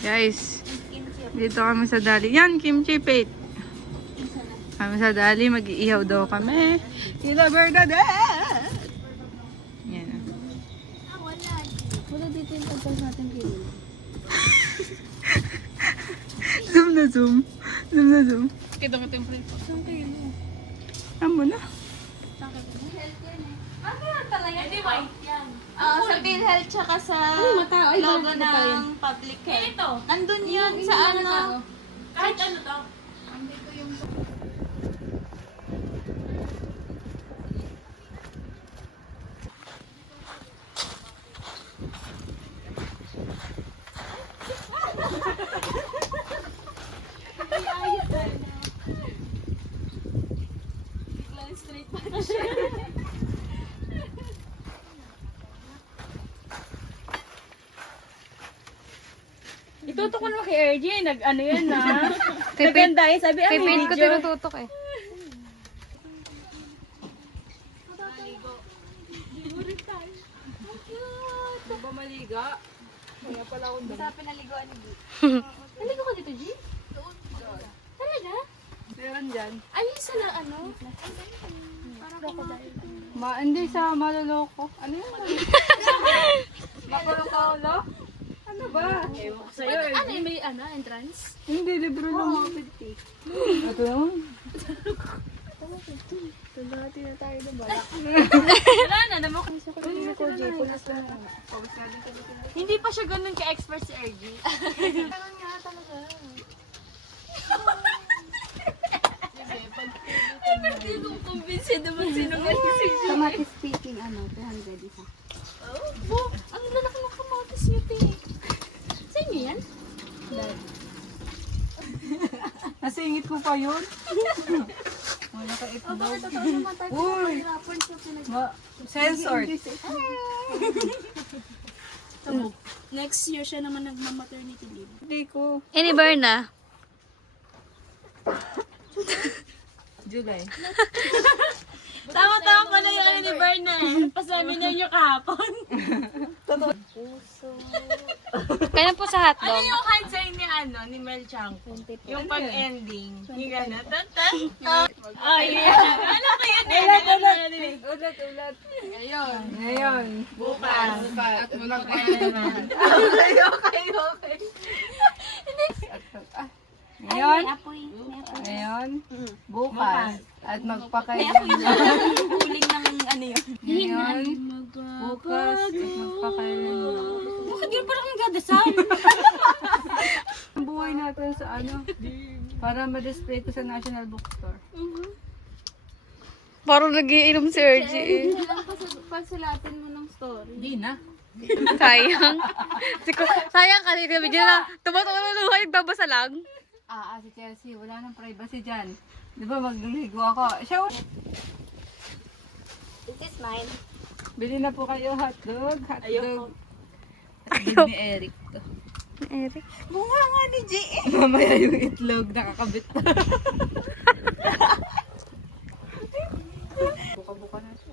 Guys, dito kami sa Dali. Yan, kimchi paste. Kami sa Dali, mag-iihaw daw kami. Sila Bernadette! Yan. Wala dito yung pagkas natin kilo. Zoom na zoom. Zoom na zoom. Kita mo yung print. Saan kilo? Amo na. Ano yan talaga? Hindi ba? Yan. Sa PhilHealth tsaka sa logo ng public health. Ito. Nandun yun sa ano. Kahit ano to. Itutok ko naman kay RJ, nag-ano yan na. Naganda yun, sabi ang Pipin ko video. tinututok eh. Ba maliga? Kaya pala akong dami. Sa pinaliguan ni G. Naligo ka dito, G? Talaga? Meron dyan. Ayun sa na ano? Crocodile. Hindi sa maloloko. Ano yun? Makulong-kulo? Ano ba? Ewan ko sa'yo, RJ. Ano yung may entrance? Hindi, libro lang. Ito yun? Tulati na tayo ng balak. Wala na, namok. Hindi pa siya ganun ka-expert si RG. Ganun nga talaga. Hindi ko kumbinsin naman sino ganyan si RG. Kamatis speaking, 200 isa. Oh, ang lalaki ng kamatis niyo, te. Sa inyo yan? Nasingit ko pa yun. Wala ka itlog. Uy! Censored. Next year siya naman nagma-maternity leave. Hindi ko. Any Berna? July. Tama-tama pala yung ano ni Berna. Pasabi na yung kahapon. Kaya po sa Ano hotdog. yung hand sign ni ni Mel Chanko? Yung pag-ending. Yung gano'n. Tan-tan. Oh, yeah. Ano ba yun eh? Ulat. Ngayon. Ngayon. Bukas. At Okay. Ngayon. Apoy. Ngayon. Bukas. At magpakain. Huling ng ano yun. Ngayon. Bukas. At magpakain. Bakit yun parang nagdadasal? Ang buhay natin sa para ma-display ko sa National Bookstore. Parang nagiinom si RG. Pasulatin mo ng story. Hindi na. Sayang. Sayang kasi kami dyan na tumatululuha yung babasa lang. Si Chelsea, wala nang privacy dyan. Di ba magliligo ako? Siya, This is mine. bili na po kayo hotdog. Ayoko. Hotdog ni Eric to. Eric. Bunga nga ni G. Mamaya yung itlog, nakakabit na. Buka-buka na ito.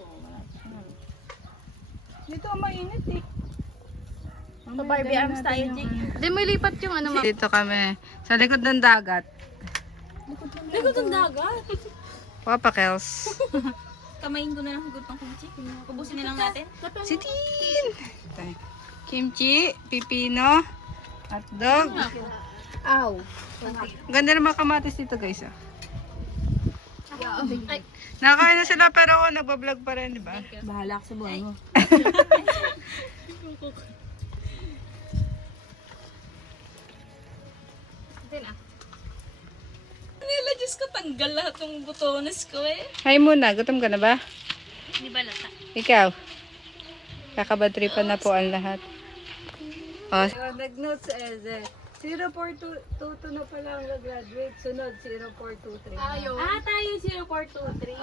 Dito mainit eh. So, Barbie arms tayo, Jig. Di mo ilipat yung ano ma. Dito kami, sa likod ng dagat. Likod ng dagat. Papa Kels. Kamayin ko na lang hugot ng kimchi. Ubusin na lang natin. Si Tin! Kimchi, pipino, hotdog. Ow. Ganda naman kamatis dito guys. Nakakain na sila pero ako nagbablog pa rin, di ba? Bahala ka sa buhay mo. Nila, Diyos ko, tanggal lahat ng butones ko eh. Hi muna, gutom ka na ba? Di ba lata? Ikaw? Kakabadripan na po ang lahat. Nag-notes Eze. 0422 na pala ang graduate. Sunod 0423. Tayo 0423.